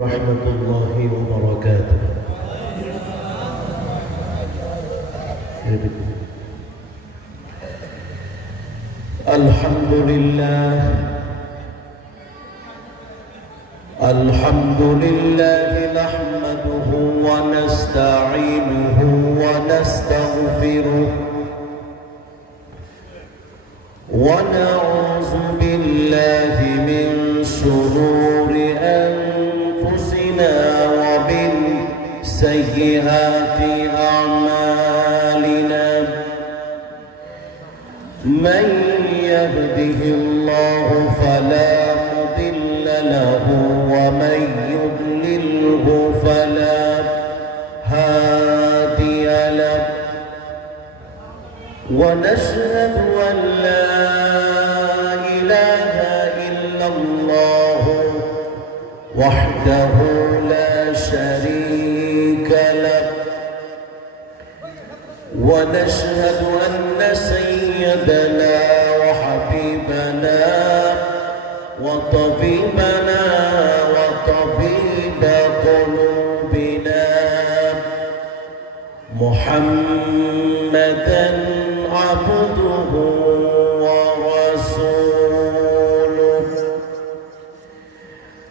ورحمة الله وبركاته. الحمد لله نحمده ونستعينه ونستغفره ونعوذ بالله من شرور أنفسنا ومن سيئات أعمالنا. من يهده الله فلا مضل له ومن يضلله فلا هادي له. ونشهد أن لا إله إلا الله وحده لا شريك له. ونشهد أن سيدنا وحبيبنا وطبيبنا وطبيب قلوبنا محمدا عبده ورسوله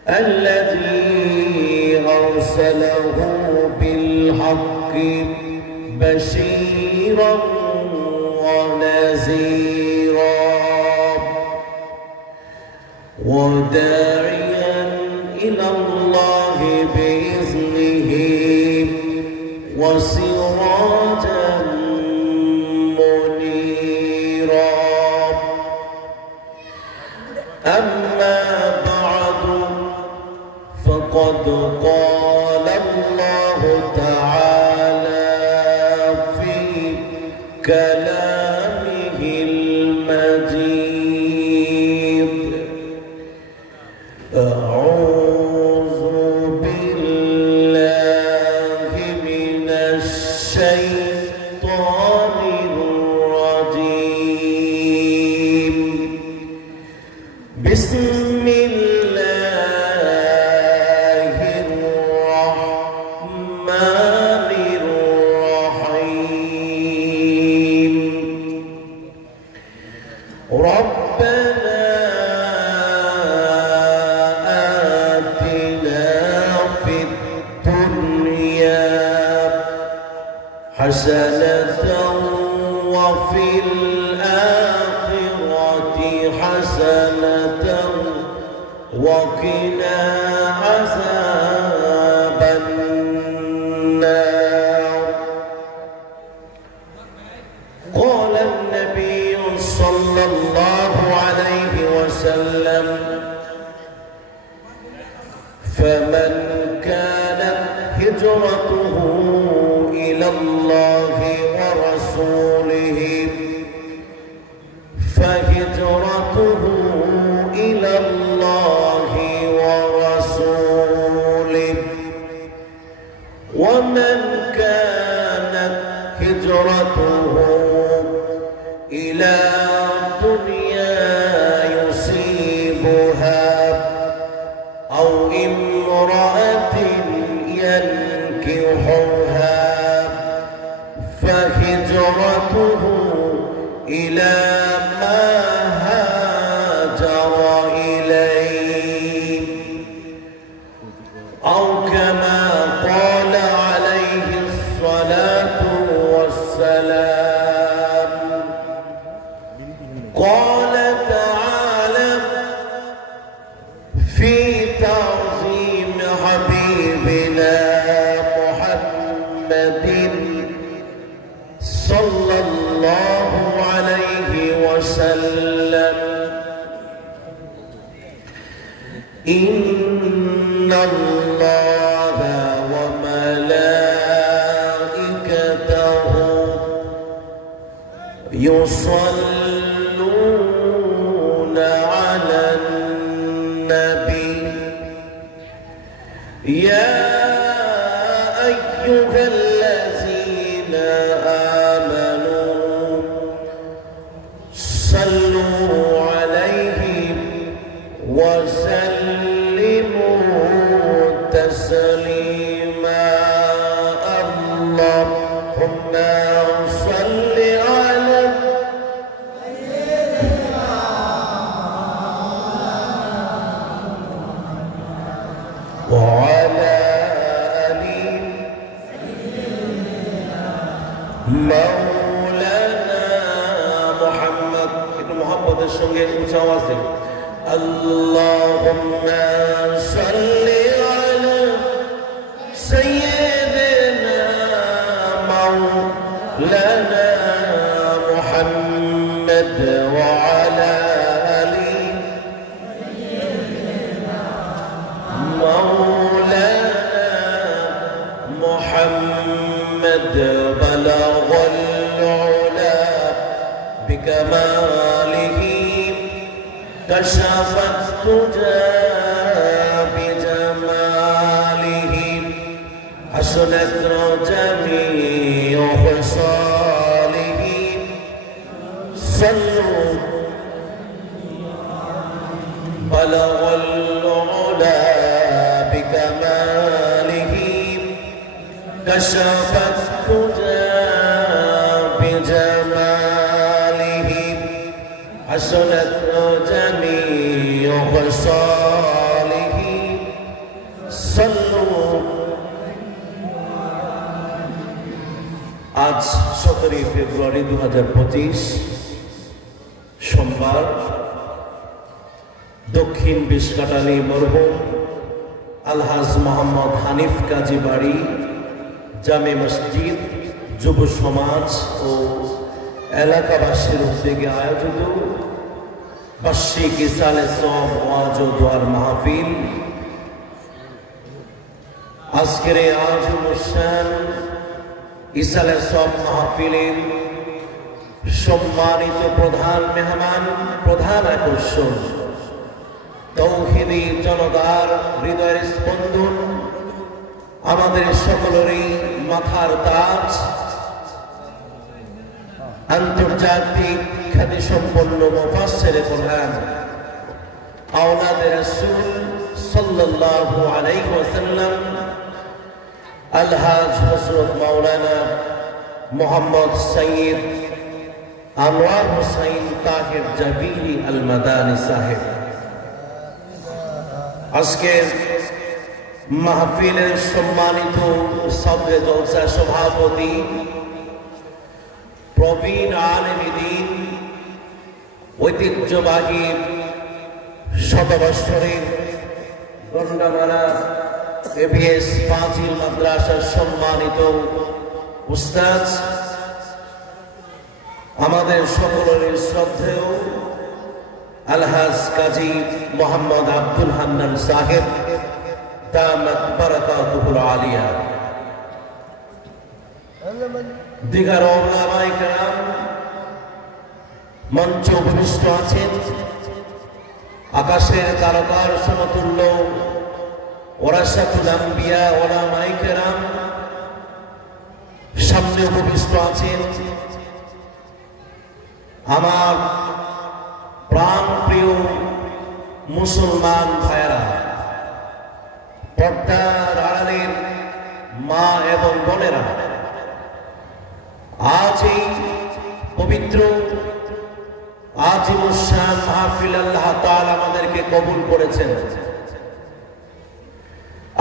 الذي أرسله بالحق بشيرا ونذيرا وداعيا إلى الله بإذنه وسراجا منيرا. أما بعد فقد قال الله تعالى في كلامه المجيد: أعوذ بالله من الشيطان الرجيم. بسم الله الرحمن الرحيم. ربنا آتنا في الدنيا حسنة وفي الآخرة حسنة وقنا عذاب النار. قال النبي صلى الله عليه وسلم: فمن كانت هجرته إلى الله ورسوله فهجرته إلى الله ورسوله. ومن كانت هجرته إلى دنيا يصيبها أو امرأة ينكحها فهجرته إلى ما هاجر إليه، أو كما قال عليه الصلاة والسلام. قال تعالى في تعظيم حبيبنا محمد صلى الله عليه وسلم: إن الله وملائكته يصلون على النبي يا أيها الذين آمنوا صلوا عليه وسلموا وعلى آل مولانا محمد একটু মুহাব্বতের সঙ্গে উচ্চ আওয়াজে আল্লাহুম্মা সাল্লি আলা সাইয়্যিদিনা মাওলানা মুহাম্মদ ওয়া আলা আলি مولانا محمد بلغ العلا بكماله كشف الدجى بجماله حسنت جميع خصاله صلوا بلغ العلا بكماله كشف الدجى بجماله حسنت جميع خصاله صلوا আজ 17 ফেব্রুয়ারি 2025 সোমবার দক্ষিণ বিশকাটালি মরহুম আলহাজ মোহাম্মদ হানিফ কাজী বাড়ি জামে মসজিদ যুব সমাজ ও এলাকাবাসীর উদ্যোগে আয়োজিত বার্ষিক ইসালে সওয়াব ওয়াজ ও দোয়ার মাহফিল আজকের এই আজম শান ইসালে সওয়াব মাহফিলের সম্মানিত প্রধান মেহমান প্রধান আকর্ষণ তৌহিদি জনতার হৃদয়ের স্পন্দন আমাদের সকলেরই মাথার তাজ আন্তর্জাতিক খ্যাতি সম্পন্ন মুফাসসিরে কোরআন আওলাদে রাসূল সাল্লাল্লাহু আলাইহি ওয়াসাল্লাম আলহাজ হযরত মাওলানা মুহাম্মদ সৈয়দ আনোয়ার হোসেন তাহের জাবিরি আল মাদানী সাহেব আজকের মাহফিলের সম্মানিত সদরে জলসা সভাপতি প্রবীণ আলেম দ্বীন ঐতিহ্যবাহী শতবৎসরের গন্ডামারা এবিএস ফাজিল মাদ্রাসার সম্মানিত উস্তাদ আমাদের সকলের শ্রদ্ধেয় আলহাজ কাজী মোহাম্মদ আব্দুল হান্নান সাহেব দামাত বারাকাতুহুল আলিয়া দিগার ওলামায়ে কেরাম মঞ্চে উপবিষ্ট আছেন আকাশের তারকার সমতুল্য ওরাসাতুল আম্বিয়া ওলামায়ে কেরাম সামনে উপবিষ্ট আছেন আমার প্রাণ প্রিয় মুসলমান ভাইয়েরা পর্দার আড়ালের মা এবং বোনেরা আজ এই পবিত্র আজিমুস শান মাহফিল আল্লাহ তাআলা আমাদেরকে কবুল করেছেন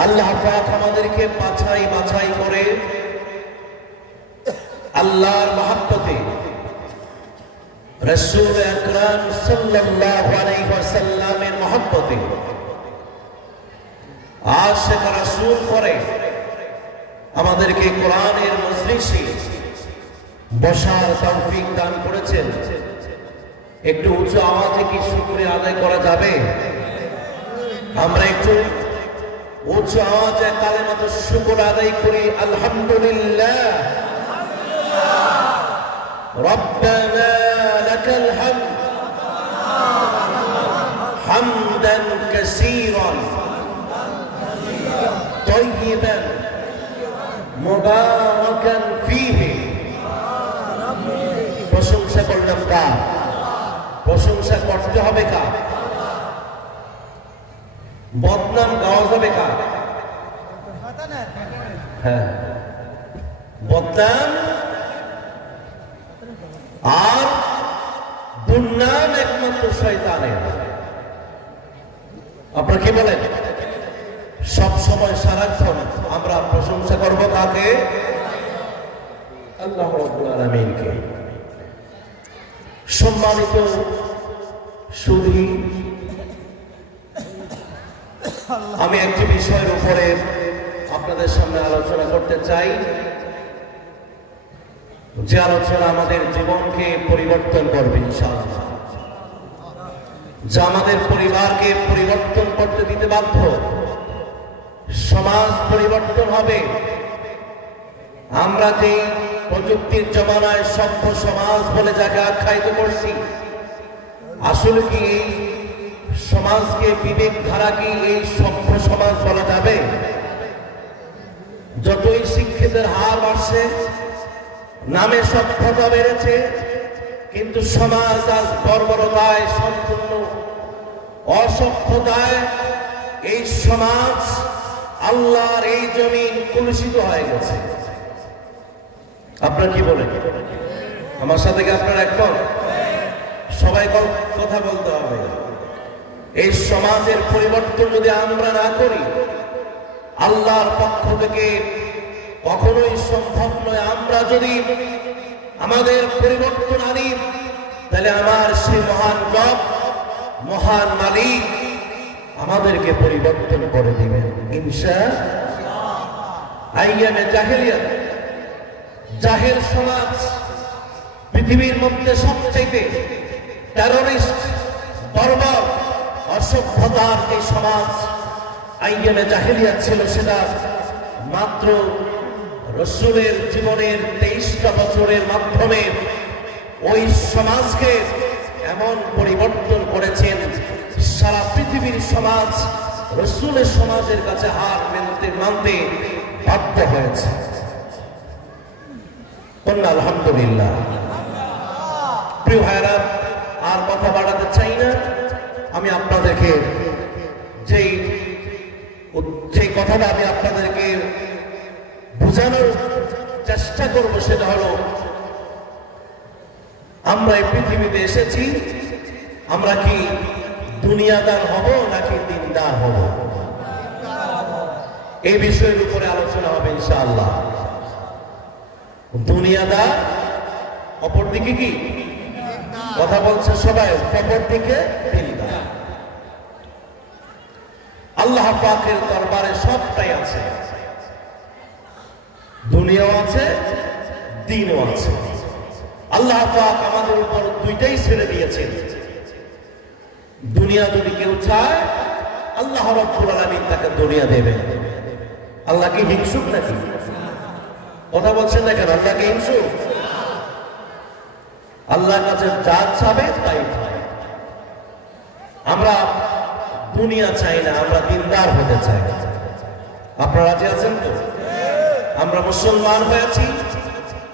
আল্লাহ পাক আমাদেরকে বাছাই বাছাই করে আল্লাহর মহব্বতে রাসূল আকরাম সাল্লাল্লাহু আলাইহি ওয়াসাল্লামের মহব্বতে আশিক রাসূল করে আমাদেরকে কোরআনের মজলিসে বসার তৌফিক দান করেছেন একটু উঁচু আওয়াজে কি শুকরিয়া আদায় করা যাবে আমরা একটু উঁচু আওয়াজে কালেমাতুশ শুকর আদায় করি আলহামদুলিল্লাহ রব্বানা লাকাল হামদ হামদান কাসীরান তাইয়িবান মুবারাকান ফীহি প্রশংসা করলাম কার প্রশংসা করতে হবে কার বদনাম গাওয়া যাবে কার হ্যাঁ বদনাম আর দুর্নাম একমাত্র শয়তানের আপনারা কি বলেন সব সময় সারাক্ষণ আমরা প্রশংসা করব কাকে? আল্লাহ রাব্বুল আলামিনকে। সম্মানিত সুধী, আমি একটি বিষয়ের উপরে আপনাদের সামনে আলোচনা করতে চাই, যে আলোচনা আমাদের জীবনকে পরিবর্তন করবে ইনশাআল্লাহ, যা আমাদের পরিবারকে পরিবর্তন করতে দিতে বাধ্য। সমাজ পরিবর্তন হবে। আমরা যে প্রযুক্তির জমানায় সভ্য সমাজ বলে যাকে আখ্যায়িত করছি, আসলে কি এই সমাজকে, বিবেক ধারা কি এই সভ্য সমাজ বলা যাবে? যতই শিক্ষিতের হার বাড়ছে, নামে সভ্যতা বেড়েছে, কিন্তু সমাজ আজ বর্বরতায় সম্পূর্ণ অসভ্যতায় এই সমাজ, আল্লাহর এই জমিন কলুষিত হয়ে গেছে। আপনারা কি বলেন? আমার সাথে কি আপনারা একমত? সবাই কথা বলতে হবে। এই সমাজের পরিবর্তন যদি আমরা না করি, আল্লাহর পক্ষ থেকে কখনোই সম্ভব নয়। আমরা যদি আমাদের পরিবর্তন আনি, তাহলে আমার সেই মহান রব, মহান মালিক আমাদেরকে পরিবর্তন করে দিবেন ইনশাআল্লাহ। আইয়ামে জাহেলিয়াত, জাহেল সমাজ, পৃথিবীর মধ্যে সবচেয়ে টেররিস্ট, বর্বর, অসভ্যতার যে সমাজ আইয়ামে জাহেলিয়াত ছিল, সেটা মাত্র রাসূলের জীবনের 23টা বছরের মাধ্যমে ওই সমাজকে এমন পরিবর্তন করেছেন, সারা পৃথিবীর সমাজ রাসূলের সমাজের কাছে হার মানতে বাধ্য হয়েছে। আলহামদুলিল্লাহ। প্রিয় ভাইরা, আর কথা বাড়াতে চাই না। আমি আপনাদেরকে যেই কথাটা আমি আপনাদেরকে বোঝানোর চেষ্টা করব, সেটা হলো, আমরা এই পৃথিবীতে এসেছি, আমরা কি দুনিয়াদার হব নাকি দিনদার হব? এই বিষয়ের উপরে আলোচনা হবে ইনশাআল্লাহ। দুনিয়াদার, অপরদিকে কি কথা বলছে সবাই, অপরদিকে দিনদার। আল্লাহ পাকের দরবারে সবটাই আছে, দুনিয়াও আছে, দিনও আছে। আল্লাহ পাক আমাদের উপর দুইটাই ছেড়ে দিয়েছেন। দুনিয়া যদি কেউ চায়, আল্লাহ রাব্বুল আলামিন তাকে দুনিয়া দেবেন। আল্লাহ কি হিংসুক নাকি? কথা বলছেন না কেন? আল্লাহ কি হিংসুক? আল্লাহর কাছে যা চাবে তাই পায়। আমরা দুনিয়া চাই না, আমরা দিনদার হতে চাই। আপনারা রাজি আছেন তো? আমরা মুসলমান হয়েছি,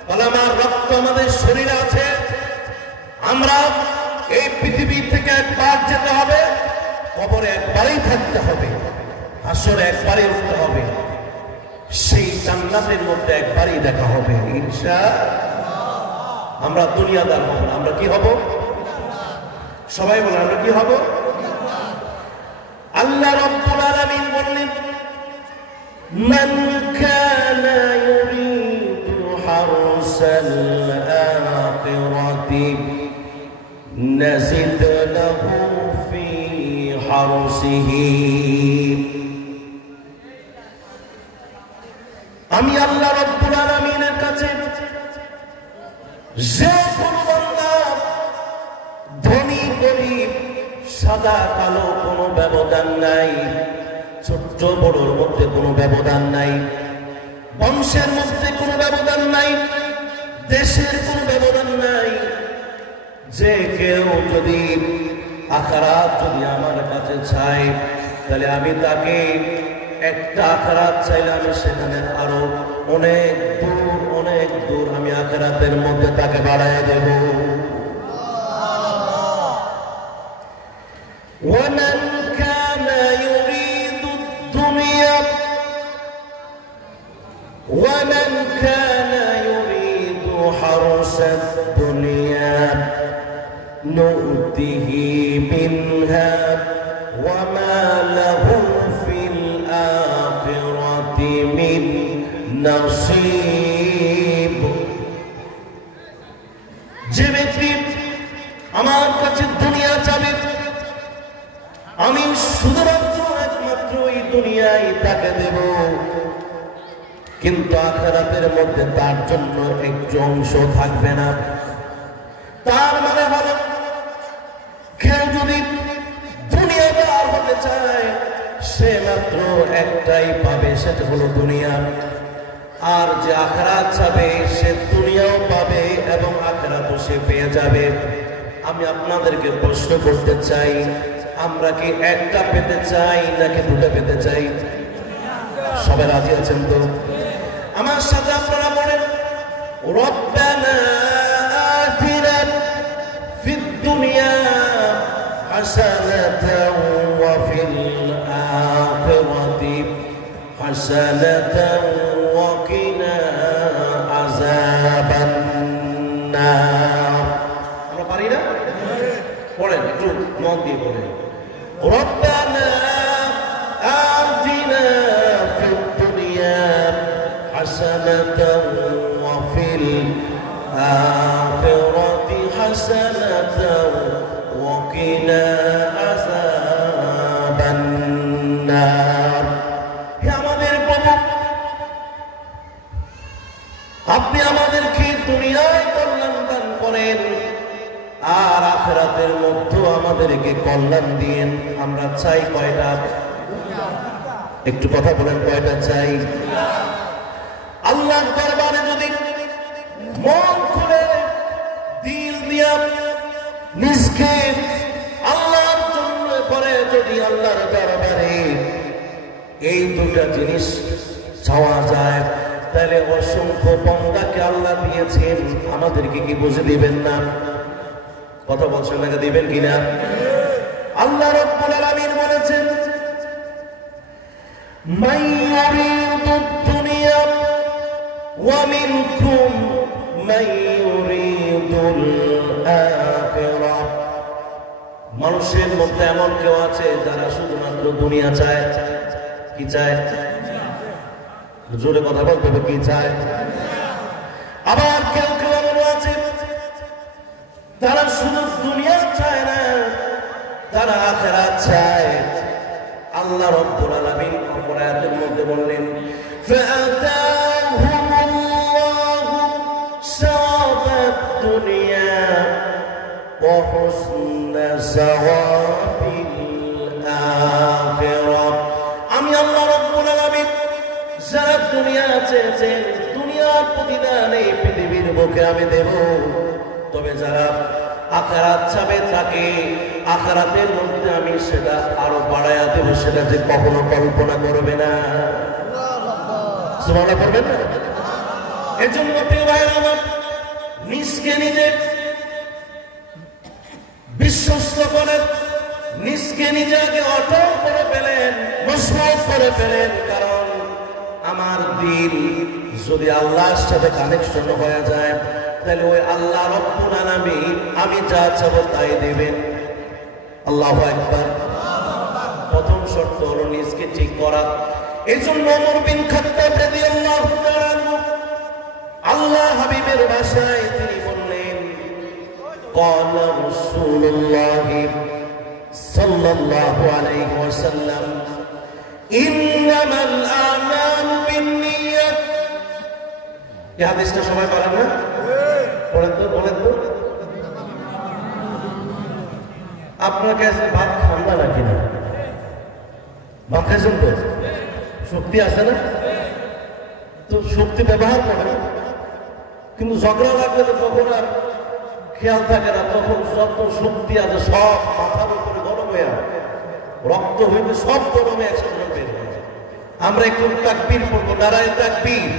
কলেমার রক্ত আমাদের শরীরে আছে। আমরা এই পৃথিবী থেকে একবার যেতে হবে, কবরে একবারই থাকতে হবে, হাসরে একবারই উঠতে হবে, সেই জান্নাতের মধ্যে একবারই দেখা হবে ইনশাআল্লাহ। আমরা দুনিয়াদার হব না। আমরা কি হব? সবাই বলে আমরা কি হব? আল্লাহ রাব্বুল আলামিন বললেন, মান কানা ইউরিদু হারসাল আখিরাতি নাজিদ লাহু ফি হারসিহি। আমি আল্লাহ রাব্বুল আলামিনের কাছে যে কোনো বান্দা, ধনী গরীব, সাদা কালো কোনো ব্যবধান নাই, ছোট্ট বড়র মধ্যে কোনো ব্যবধান নাই, বংশের মধ্যে কোনো ব্যবধান নাই, দেশের কোনো ব্যবধান নাই, যে কেউ যদি আখিরাত যদি আমার কাছে চায়, তাহলে আমি তাকে একটা আখিরাত চাইলে আমি সেখানে আরো অনেক দূর আমি আখিরাতের মধ্যে তাকে বাড়ায় দেব। ومن كان يريد الدنيا ومن كان يريد حرث الدنيا نؤته منها وما له في الآخرة নসীব। যে ব্যক্তি আমার কাছে দুনিয়া চাবে, আমি শুধুমাত্র একমাত্র এই দুনিয়ায় তাকে দেব, কিন্তু আখিরাতের মধ্যে তার জন্য একটু অংশ থাকবে না। তার মানে হলো কেউ যদি দুনিয়াদার হতে চায়, সে মাত্র একটাই পাবে, সেটা হলো দুনিয়া। আর যে আখিরাত চাবে, সে দুনিয়াও পাবে এবং আখিরাতও সে পেয়ে যাবে। আমি আপনাদেরকে প্রশ্ন করতে চাই, আমরা কি একটা পেতে চাই নাকি দুটো পেতে চাই? সবাই রাজি আছেন তো? আমার সাথে আপনারা বলেন, রব্বানা আতিনা ফিদ দুনিয়া হাসানাতাও ওয়া ফিল আখিরাতি হাসানাতাও ওয়া কিনা আযাবান নার। আমরা পারি না? পড়েন, একটু মন দিয়ে পড়েন। রব্বানা আতিনা ফিদ দুনিয়া হাসানাতাও ওয়া ফিল আখিরাতি হাসানাতাও ওয়া কিনা আযাবান নার। হে আমাদের প্রভু, আপনি আমাদেরকে দুনিয়ায় কল্যাণ দান করেন আর আখিরাতের মধ্যেও আমাদেরকে কল্যাণ দিয়েন। আমরা চাই কয়টা? একটু কথা বলেন, কয়টা চাই? আল্লাহর দরবারে যদি মন খুলে দিল দিয়া নিজকে আল্লাহর জন্য করে, যদি আল্লাহর দরবারে এই দুটা জিনিস চাওয়া যায়, তাহলে অসংখ্য বান্দাকে আল্লাহ দিয়েছেন, আমাদেরকে কি বুঝে দিবেন না? কথা বলছেন না, দিবেন কিনা? আল্লাহ রাব্বুল আলামিন বলেছেন, মান ইউরিদুদ দুনিয়া ওয়া মিনকুম মান ইউরিদুল আখিরাহ। মানুষের মধ্যে এমন কেউ আছে যারা শুধুমাত্র দুনিয়া চায়। কি চায়? জোরে কথা বলতে হবে, কি চায়? আবার কেউ কেউ এমন আছে তারা শুধু দুনিয়া চায় না, তারা আখিরাত চায়। আল্লাহ রাব্বুল আলামিন অপর আয়াতের মধ্যে বললেন, ফাআতাহুমুল্লাহু সাওয়াবাদ দুনিয়া ওয়া হুসনা সাওয়াবিল আখিরাহ। আমি আল্লাহ রাব্বুল আলামিন যারা দুনিয়া চেয়েছেন, দুনিয়ার প্রতিদান এই পৃথিবীর বুকে আমি দেব। তবে যারা আখিরাত চাবে, তাকে আখিরাতের মধ্যে আমি সেটা আরো বাড়ায়া দেব, সেটা যে কখনো কল্পনা করবে না। সুবহানাল্লাহ করবেন না? এজন্য প্রিয় ভাইরা আমার, নিজকে নিজে বিশ্বস্ত করেন, নিজকে নিজে আগে অটল করে ফেলেন, মজবুত করে ফেলেন। কারণ আমার দিল যদি আল্লাহর সাথে কানেকশন হয়ে যায়, তাহলে ওই আল্লাহ রাব্বুল আলামিন আমি যা চাবো তাই দেবেন। আল্লাহু আকবার। প্রথম শর্ত হলো নিজকে ঠিক করা। এই জন্য ওমর বিন খাত্তাব রাদিয়াল্লাহু তাআলা আনহু, আল্লাহ হাবিবের ভাষায় তিনি বললেন, ক্বালা রাসূলুল্লাহ সাল্লাল্লাহু আলাইহি ওয়াসাল্লাম, ইন্নামাল আমালু বিন্নিয়াত। এই হাদিসটা সবাই পারেন না? বলেন তো, বলেন তো। আপনার কাছে ভাত খান না নাকি? না, ভাত খাইছেন তো? শক্তি আছে না? তো শক্তি ব্যবহার করেন, কিন্তু ঝগড়া লাগলে তো তখন আর খেয়াল থাকে না। তখন যত শক্তি আছে সব মাথার উপরে গরম হয়ে রক্ত হইবে, সব গরমে একসাথে বের হয়ে। আমরা একটু তাকবীর পড়বো, নারায়ে তাকবীর।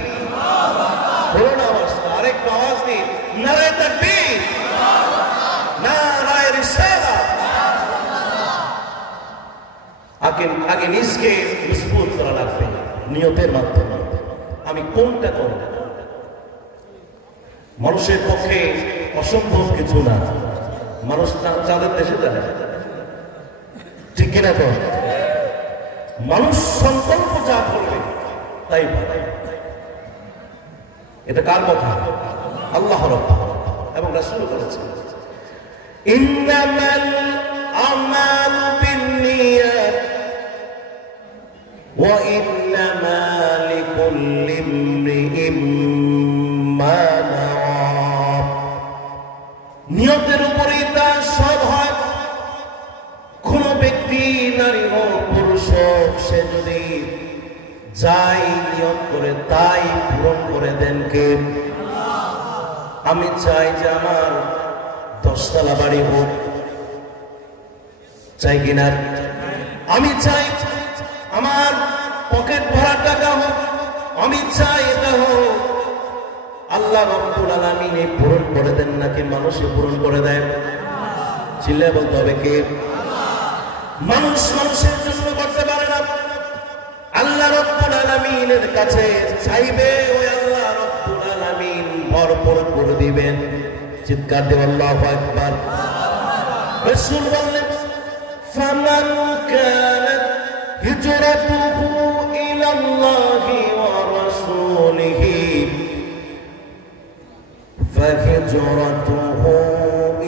হলো না আওয়াজ? আরেকটু আওয়াজ দিন, নারায়ে তাকবীর, নারায়ে রিসালাত। আগে নিজকে মজবুত করা লাগবে নিয়তের মাধ্যমে। আমি কোনটা করব? মানুষের পক্ষে অসম্ভব কিছু না, মানুষ যাদের দেশে যায়, ঠিক কিনা? তো মানুষ সংকল্প যা করবে তাই পাবে। এটা কার কথা? আল্লাহ রাব্বুল এবং রাসূল বলেছেন ইন্নামাল আমালু বিন্নিয়াত ওয়া ইন্নামা লিকুল্লি ইমরিইম মা নাওয়া। নিয়তের উপরেই তা সব হয়। কোন ব্যক্তি, নারী হোক পুরুষ হোক, সে যদি যাই নিয়ত করে তাই পূরণ করে দেন কে? আমি চাই যে আমার 10 তলা বাড়ি হোক, চাই কিনা? আমি চাই আমার পকেট ভরা টাকা হোক, আমি চাই এটা হোক। আল্লাহ রাব্বুল আলামিন পূরণ করে দেন নাকি মানুষে পূরণ করে দেয়? চিল্লায়ে বলতে হবে কে? মানুষ মানুষের জন্য করতে পারে না। আল্লাহ রাব্বুল আলামিনের কাছে চাইবে, ওই আল্লাহ রাব্বুল আলামিন ভরপুর করে দিবেন। চিৎকার দিয়ে আল্লাহু আকবার। রাসূল বললেন ফামান কানাত হিজরাতুহু ইলাল্লাহি ওয়া রাসূলিহি ফাহিজরাতুহু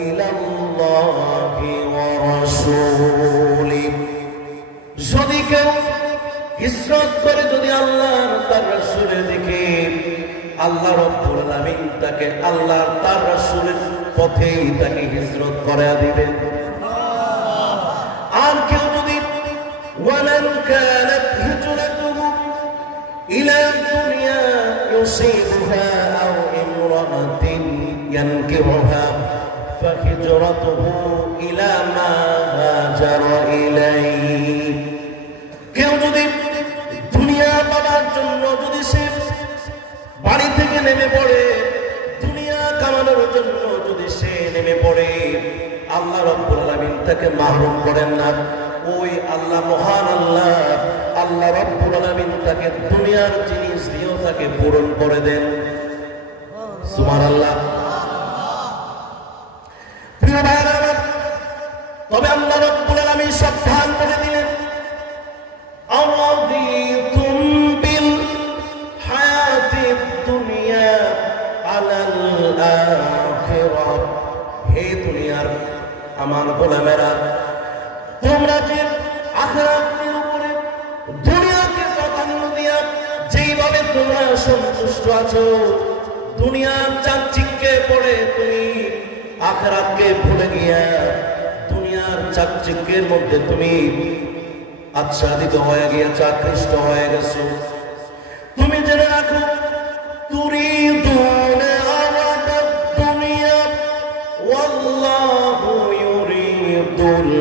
ইলাল্লাহি ওয়া রাসূলিহি। যদি কেউ হিজরত করে যদি আল্লাহ তার রাসূলের দিকে, আল্লাহ রাব্বুল আলামিন তাকে আল্লাহ তার রাসূলের পথেই তাকে হিজরত করায়া দিবেন। আর কেউ যদি ওয়ালান কানাত হিজরাতুহু ইলা দুনিয়া ইউসিবুহা আও ইমরাআতিন ইয়ানকিহুহা ফাহিজরাতুহু ইলা মা হাজারা ইলাইহি। কেউ যদি দুনিয়া পাওয়ার জন্য যদি সে বাড়ি থেকে নেমে পড়ে, দুনিয়া কামানোর জন্য যদি সে নেমে পড়ে, আল্লাহ রাব্বুল আলামিন তাকে মাহরুম করেন না। ওই আল্লাহ মহান আল্লাহ, আল্লাহ রাব্বুল আলামিন তাকে দুনিয়ার জিনিস দিয়েও তাকে পূরণ করে দেন। সুবহানাল্লাহ। প্রিয় ভাইরা, তবে আল্লাহ রাব্বুল আলামিন সাবধান করে দিলেন আরাদিতুম বিল হায়াতিদ দুনিয়া আলাল আখিরাহ। হে দুনিয়ার আমার গোলামেরা, তোমরা যে আখিরাতের উপরে দুনিয়াকে প্রাধান্য দিয়া যেইভাবে তোমরা সন্তুষ্ট আছো, দুনিয়ার চাকচিক্যে পড়ে তুমি আখিরাতকে ভুলে গিয়া দুনিয়ার চাকচিক্যের মধ্যে তুমি আচ্ছাদিত হয়ে গিয়েছো, আকৃষ্ট হয়ে গেছো। তুমি জেনে রাখো তুরিদুনা আরাদাদ দুনিয়া ওয়াল্লাহু ইউরিদুল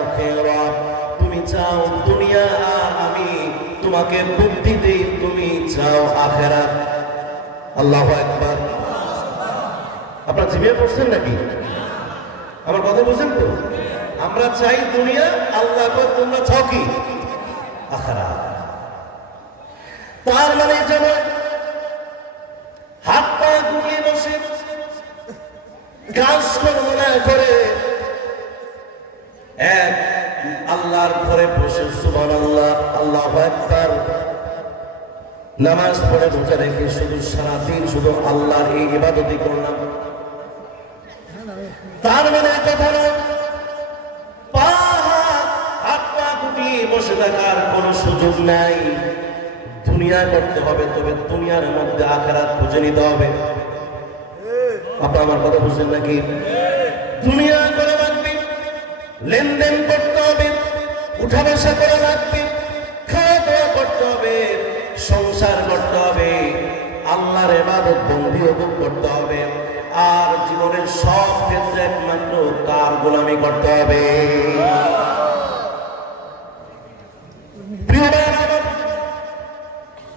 আখিরাহ। তুমি চাও দুনিয়া আর আমি তোমাকে বুদ্ধি দেই, তুমি চাও আখিরাত। আল্লাহু আকবার। আপনারা জিমে পড়ছেন নাকি? আমার কথা বুঝেন তো? আমরা চাই দুনিয়া, আল্লাহ কয় তোমরা চাও কি? আখিরাত। তার মানে যেন হাত পা গুটিয়ে বসে কাজ না করে এক আল্লাহর ঘরে বসে সুবহানাল্লাহ, আল্লাহু আকবার নামাজ পড়ে রোজা রেখে শুধু সারাদিন শুধু আল্লাহর এই ইবাদতই করলাম, তার মানে কথা না হাত পা গুটিয়ে বসে থাকার কোনো সুযোগ নাই। দুনিয়া করতে হবে, তবে দুনিয়ার মধ্যে আখিরাত খুঁজে নিতে হবে। আপনি আমার কথা বুঝছেন নাকি? দুনিয়া করে লাগবে, লেনদেন করতে হবে, উঠা বসা করে লাগবে, খাওয়া দাওয়া করতে হবে, সংসার করতে হবে, আল্লাহর ইবাদত বন্দেগী করতে হবে, আর জীবনের সব ক্ষেত্রে একমাত্র তার গোলামি করতে হবে।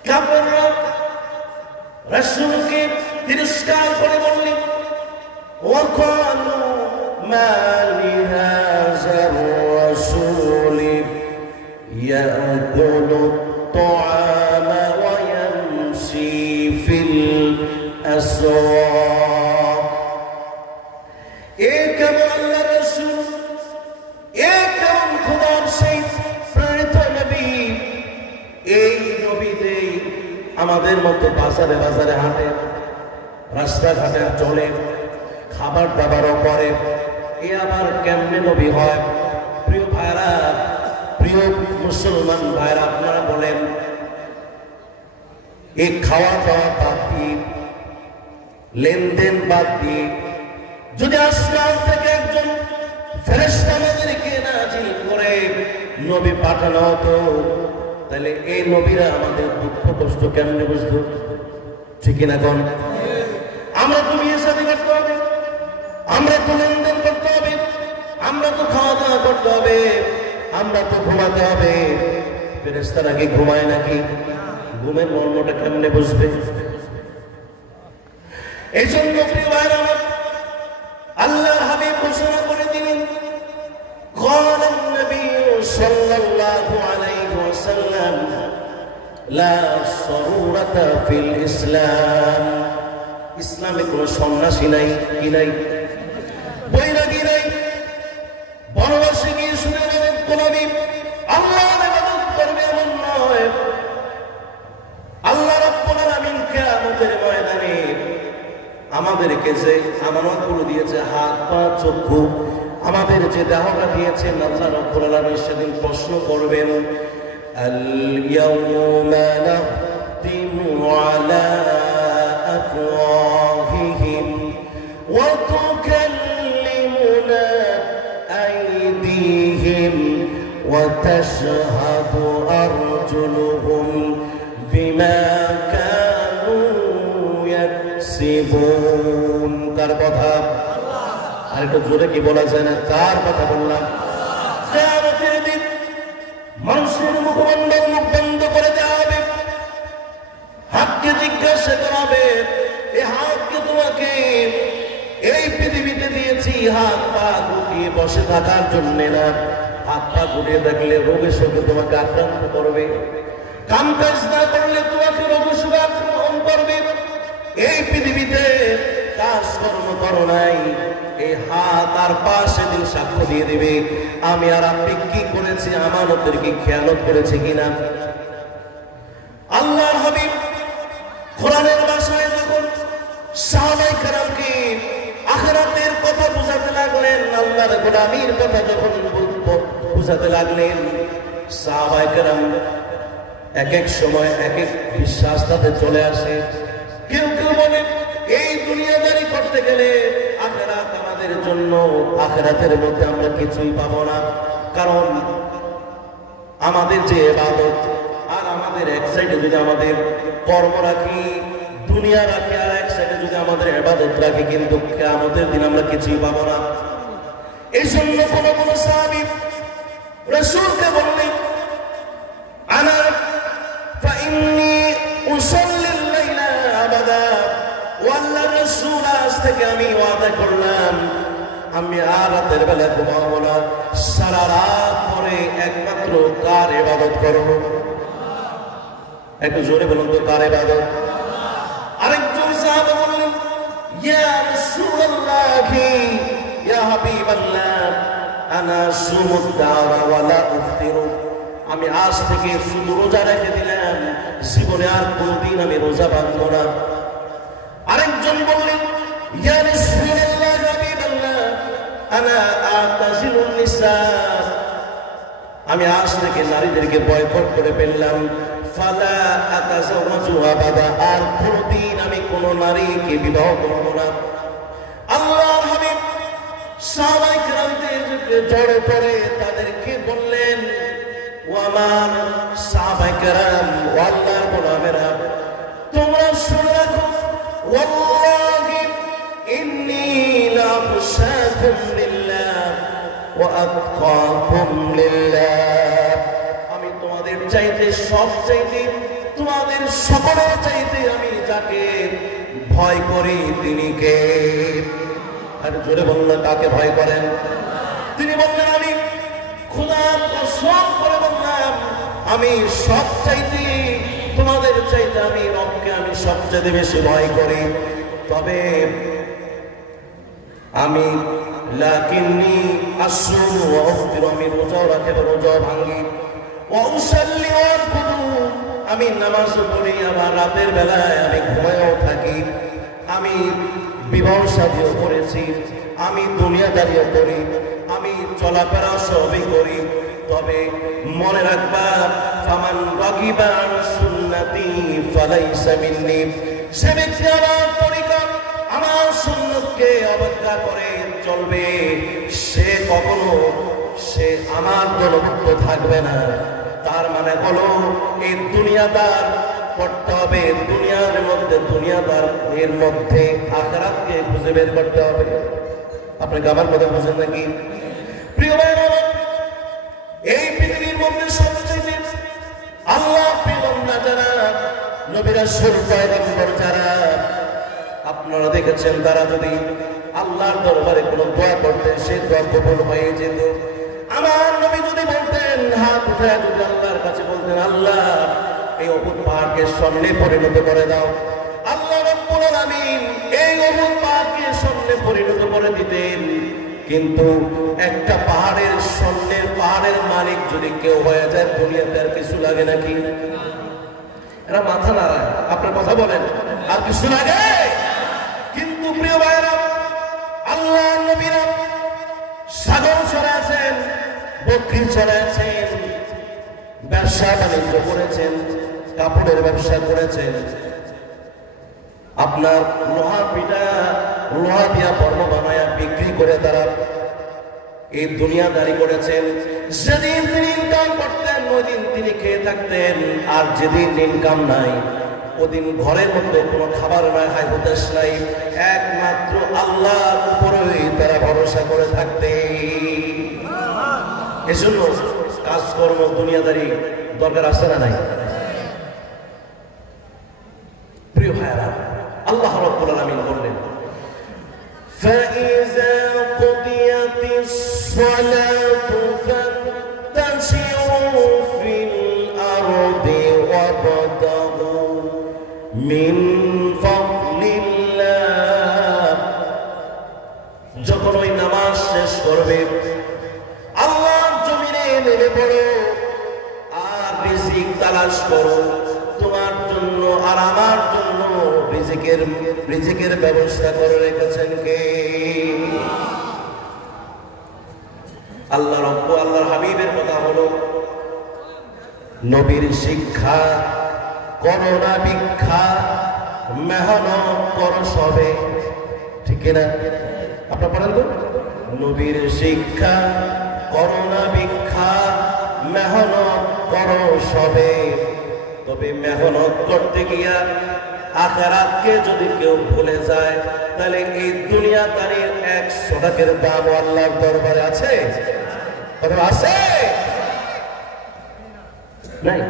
কাফেররা রাসূলকে তিরস্কার করে বললেন ওয়াকালু মা লিহাযার রাসূল ইয়াকুলু আত-তা'আমা ওয়া ইয়ামশি ফিল আসওয়াক। এ কেমন আল্লাহর রাসূল, এ কেমন খোদার সেই প্রেরিত নবী, এই নবীদের আমাদের মতো বাজারে বাজারে হাঁটে, রাস্তাঘাটে চলে, খাবার দাবারও করে, এ আবার কেমনে নবী হয়? প্রিয় ভাইরা, প্রিয় মুসলমান ভাইরা, আপনারা বলেন, এই খাওয়া দাওয়া বাদ দিয়ে, লেনদেন বাদ দিয়ে, যদি আসমান থেকে একজন ফেরেশতা আমাদেরকে নাজিল করে নবী পাঠানো হতো, তাহলে এই নবীরা আমাদের দুঃখ কষ্ট কেমনে বুঝতো? ঠিক না কোন? আমরা তো বিয়ে শাদী করতে হবে, আমরা তো লেনদেন করতে হবে, আমরা তো খাওয়া দাওয়া করতে হবে, আমরা তো ঘুমাতে হবে। ফেরেশতারা কি ঘুমায় নাকি? ঘুমের মর্মটা কেমনে বুঝবে? এই জন্য প্রিয় ভাইরা, আল্লাহর হাবিব ঘোষণা করে দিলেন, قال النبي صلى الله عليه وسلم لا ضرورة في الإسلام। ইসলামে কোনো সন্ন্যাসী নাই, কি নাই? বৈরাগী নাই, বনবাসে গিয়ে শুনে নেবেন কোনবি আল্লাহর ইবাদত করবে এমন নয়। আল্লাহ রাব্বুল আলামিন কিয়ামতের ময়দানে আমাদেরকে যে আমানতগুলো দিয়েছে, হাত পা চক্ষু, আমাদের যে দেহটা দিয়েছেন, আল্লাহ রাব্বুল আলামিন সেদিন প্রশ্ন করবেন, আল ইয়াউমা নাখতিমু আলা আফওয়াহিহিম ওয়া তুকাল্লিমুনা আইদিহিম ওয়া তাশহাদু আরজুলুহুম বিমা কানু ইয়াকসিবুন। কার কথা? আর একটু জোরে কি বলা যায় না? কার কথা বললাম? কিয়ামতের দিন মানুষের মুখমণ্ডল মুখ বন্ধ করে দেওয়া হবে, হাতকে জিজ্ঞাসা করা হবে, এই হাতকে তোমাকে এই পৃথিবীতে দিয়েছি হাত পা গুটিয়ে বসে থাকার জন্য না, হাত পা গুটিয়ে থাকলে রোগে শোকে তোমাকে আক্রান্ত করবে, কাম কাজ না করলে তোমাকে রোগে শোকে আক্রমণ করবে। এই পৃথিবীতে কাজ কর্ম করো নাই, এই হাত আর পা সেদিন সাক্ষ্য দিয়ে দিবে, আমি আর আপনি কি করেছি, আমানতের কি খেয়ালত করেছে কিনা। আল্লাহর হাবিব কোরআনের ভাষায় যখন সাহাবায়ে কেরামকে আখিরাতের কথা বুঝাতে লাগলেন, আল্লাহর গোলামীর কথা যখন বুঝাতে লাগলেন, সাহাবায়ে কেরাম এক এক সময় এক এক বিশ্বাস তাদের চলে আসে। কেউ কেউ বলে এই দুনিয়াদারি করতে গেলে আখিরাত আমাদের জন্য, আখিরাতের মধ্যে আমরা কিছুই পাবো না, কারণ আমাদের যে ইবাদত আর আমাদের এক সাইডে যদি আমাদের কর্ম রাখি, দুনিয়া রাখি, আর এক সাইডে যদি আমাদের ইবাদত রাখি, কিন্তু কিয়ামতের দিন আমরা কিছুই পাবো না। এই জন্য কোন কোন সাহাবী রাসূলকে বললেন, আনা ফাইন্নী উসাল্লিল লাইলা আবাদা, আল্লাহর রাসূল আজ থেকে আমি ওয়াদা করলাম আমি আর রাতের বেলা ঘুমাবো না, সারা রাত পরে একমাত্র কার ইবাদত করব? একটু জোরে বলুন তো, কার ইবাদত? আরেকজন সাহাবা বললেন, ইয়া রাসূলুল্লাহ ইয়া হাবিবাল্লাহ আনা সুমুদ দাওয়া ওয়ালা উফতিরু, আমি আজ থেকে শুধু রোজা রেখে দিলাম, জীবনে আর কোনদিন আমি রোজা ভাঙবো না। আরেকজন বললেন, ইয়া রাসূলুল্লাহ হাবিবাল্লাহ আনা আতাজিলুন নিসা, আমি আজ থেকে নারীদেরকে বয়কট করে ফেললাম, ফালা আতাজাওয়াজু আবাদা, আর কোনদিন আমি কোন নারীকে বিবাহ করব না। আল্লাহর হাবিব সাহাবায়ে কেরামদেরকে জড়ো করে তাদেরকে বললেন, ও আমার সাহাবায়ে কেরাম, ও আল্লাহর গোলামেরা, তোমরা শুনে রাখো, ওয়াল্লাহি ইন্নী লা আখশাকুম লিল্লাহ ওয়া আতকাকুম লিল্লাহ, আমি তোমাদের চাইতে সব চাইতে, তোমাদের সকলের চাইতে আমি যাকে ভয় করি তিনি কে? আর জোরে বললেন, কাকে ভয় করেন? তিনি বললেন, আমি খোদার কসম করে বললাম, আমি সব চাইতে, তোমাদের চাইতে আমি রবকে আমি সবচেয়ে বেশি ভয় করি। তবে আমি লাকিন্নি আসুমু ওয়া আফতিরু, আমি রোজাও রাখি, রোজাও ভাঙি, ওয়া উসাল্লি ওয়া আরকুদু, আমি নামাজ পড়ি, আবার রাতের বেলায় আমি ঘুমায়ও থাকি, আমি বিবাহ শাদীও করেছি, আমি দুনিয়াদারিও করি, আমি চলাফেরা সবই করি। তবে মনে রাখবা, ফামান রাগিবা আন সুন্নতি ফালাইসা মিন্নি, সে ব্যক্তি আমার তরিকা, আমার সুন্নতকে অবজ্ঞা করে চলবে, সে কখনো সে আমার দলভুক্ত থাকবে না। তার মানে হলো এই দুনিয়াদার করতে হবে, দুনিয়ার মধ্যে দুনিয়াদার এর মধ্যে আখিরাতকে খুঁজে বের করতে হবে। আপনাকে আমার কথা বুঝেন নাকি? প্রিয় ভাইরা, এই পৃথিবীর মধ্যে সবচেয়ে আল্লাহ প্রিয় বান্দা যারা, নবী রাসূল পয়গম্বর যারা, আপনারা দেখেছেন তারা যদি আল্লাহর দরবারে কোনো দোয়া করতেন, সেই দোয়া কবুল হয়ে যেত। আমার নবী যদি বলতেন, হাত উঠায় যদি আল্লাহর কাছে বলতেন, আল্লাহ এই উহুদ পাহাড়কে স্বর্ণে পরিণত করে দাও, আল্লাহ রাব্বুল আলামিন এই উহুদ পাহাড়কে স্বর্ণে পরিণত করে দিতেন। কিন্তু একটা পাহাড়ের, স্বর্ণের পাহাড়ের মালিক যদি কেউ হয়ে যায়, দুনিয়াতে আর কিছু লাগে নাকি? এরা মাথা নাড়ায়, আপনার কথা বলেন, আর কিছু লাগে? কিন্তু প্রিয় ভাইরা, আল্লাহ নবীরা সাগর ছড়াচ্ছেন, বকরি ছড়াচ্ছেন, ব্যবসা বাণিজ্য করেছেন, কাপড়ের ব্যবসা করেছেন, আপনার লোহা পিটা, লোহা দিয়া পর্ব বানায়া বিক্রি করে তারা এই দুনিয়াদারি করেছেন। যেদিন তিনি ইনকাম করতেন ওইদিন তিনি খেয়ে থাকতেন, আর যেদিন ইনকাম নাই ওদিন ঘরের মধ্যে কোনো খাবার নাই, হাই হতাশ নাই, একমাত্র আল্লাহর উপরেই তারা ভরসা করে থাকতেন। এজন্য কাজকর্ম দুনিয়াদারি দরকার আছে না নাই? প্রিয় ভাইরা, আল্লাহ রাব্বুল আলামিন বললেন, فَإِذَا قُضِيَتِ الصَّلَاةُ فَانتَشِرُوا فِي الْأَرْضِ وَابْتَغُوا مِنْ فَضْلِ اللَّهِ। যখন ওই নামাজ শেষ করবে, আল্লাহর জমিনে নেমে পড়ো আর রিজিক তালাশ করো, তোমার জন্য আর আমার জন্য রিজিকের ব্যবস্থা করে রেখেছেন কে? আল্লাহ রব্বুল, আল্লাহর হাবিবের কথা হলো, নবীর শিক্ষা করো না ভিক্ষা, মেহনত করো সবে। ঠিক না? আপনার পড়েন তো, নবীর শিক্ষা করো না ভিক্ষা, মেহনত করো সবে। তবে মেহনত করতে গিয়া আখিরাতকে যদি কেউ ভুলে যায়, তাহলে এই দুনিয়াদারির 100 টাকার দাম আল্লাহর দরবারে আছে? আছে নাই?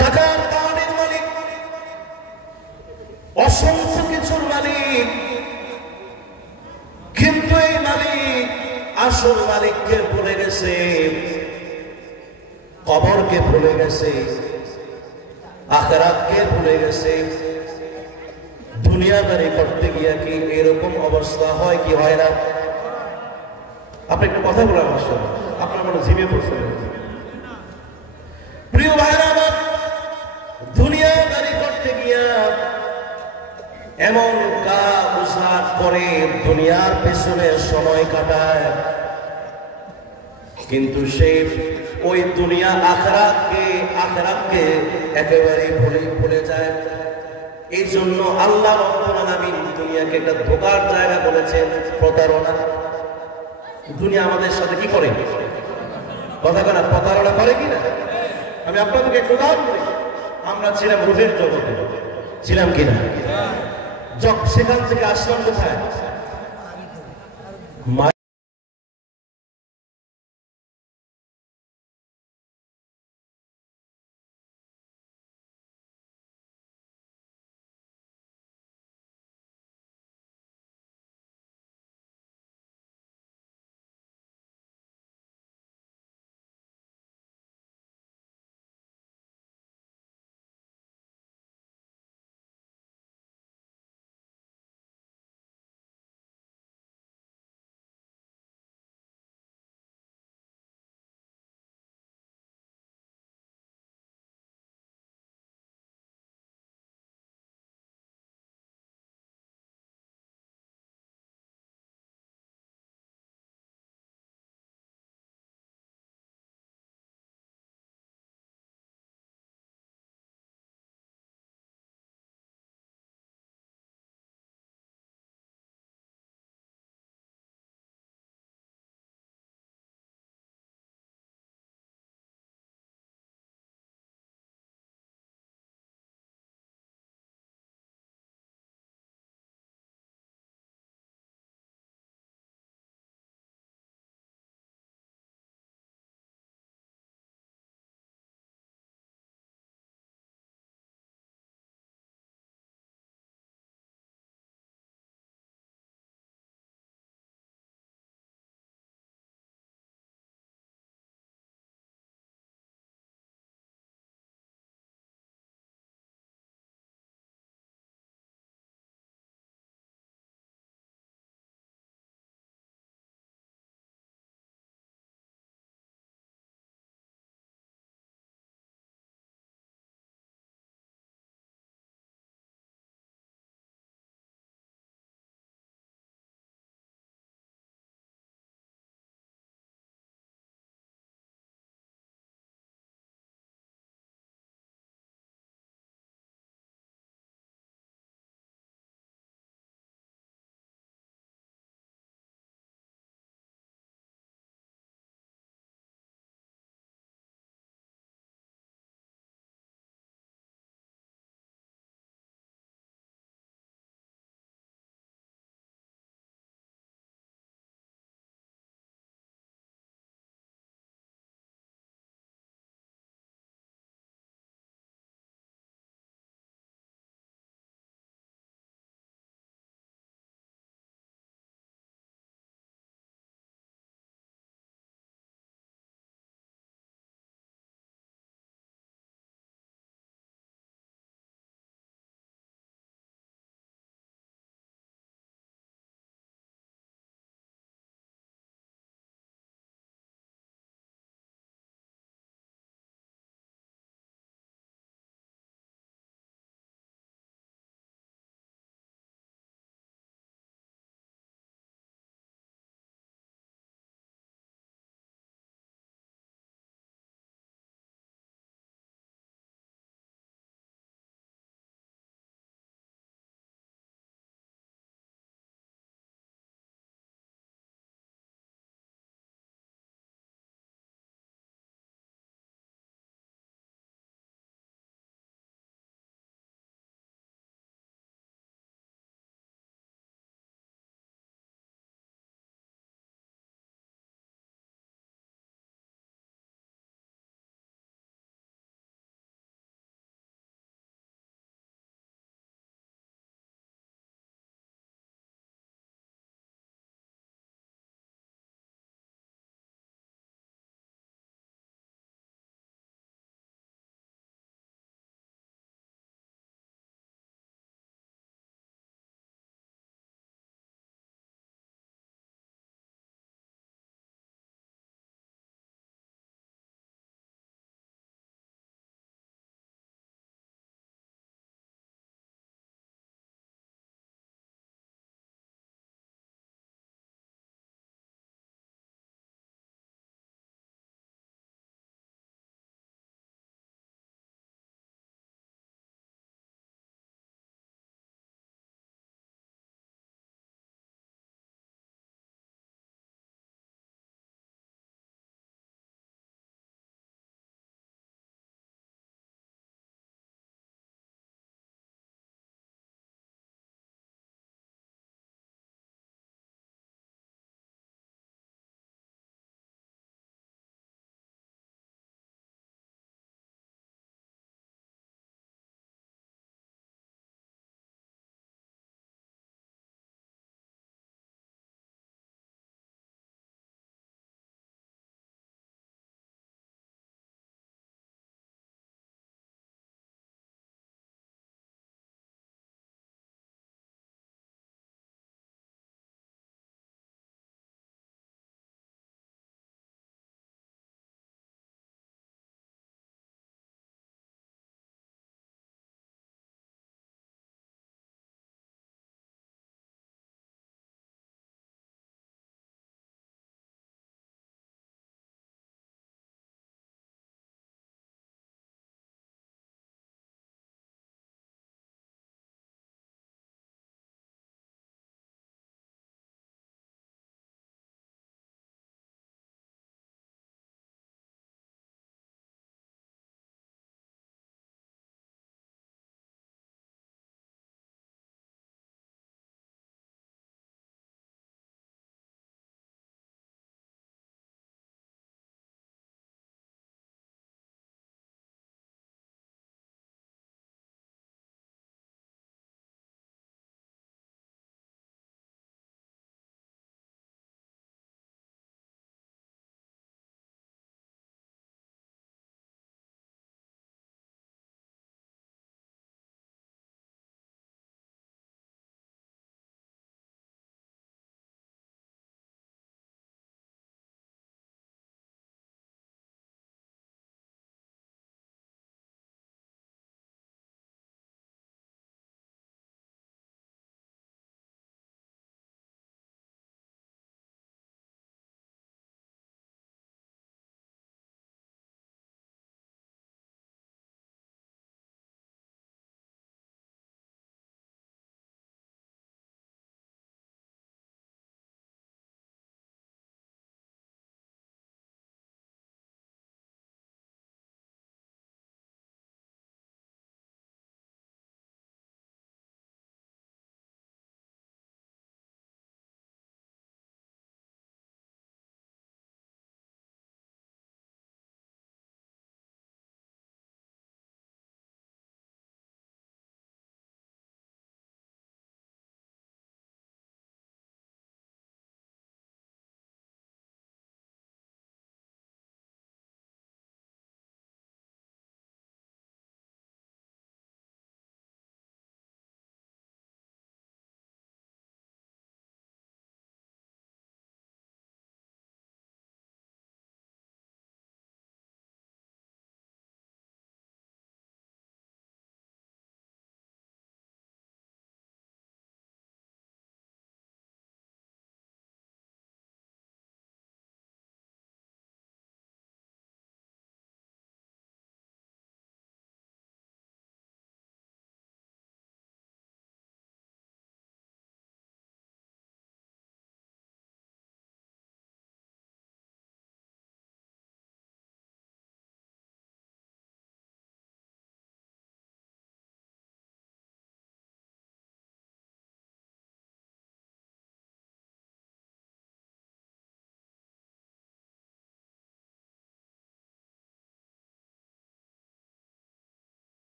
টাকার দামের মালিক, অসংখ্য কিছুর মালিক, কিন্তু এই মালিক আসল মালিককে ভুলে গেছে, কবরকে ভুলে গেছে, আখিরাতকে ভুলে গেছে। দুনিয়াদারি করতে গিয়া কি এরকম অবস্থা হয় কি হয় না? আপনি একটা কথা বলার আসলে আপনার মনে ঝিমিয়ে পড়ছে। প্রিয় ভাইরা আমার, দুনিয়াদারি করতে গিয়া এমন কাজ করে দুনিয়ার পেছনে সময় কাটায়, কিন্তু সে ওই দুনিয়া আখিরাতকে একেবারে ভুলে যায়। এই জন্য আল্লাহ রাব্বুল আলামিন দুনিয়াকে একটা ধোঁকার জায়গা বলেছেন, প্রতারণা। দুনিয়া আমাদের সাথে কি করে? কথা বলে প্রতারণা করে কিনা? আমি আপনাদেরকে একটু উদাহরণ দিই। আমরা ছিলাম রূপের জগতে, ছিলাম কিনা? সেখান থেকে আসলাম কোথায়?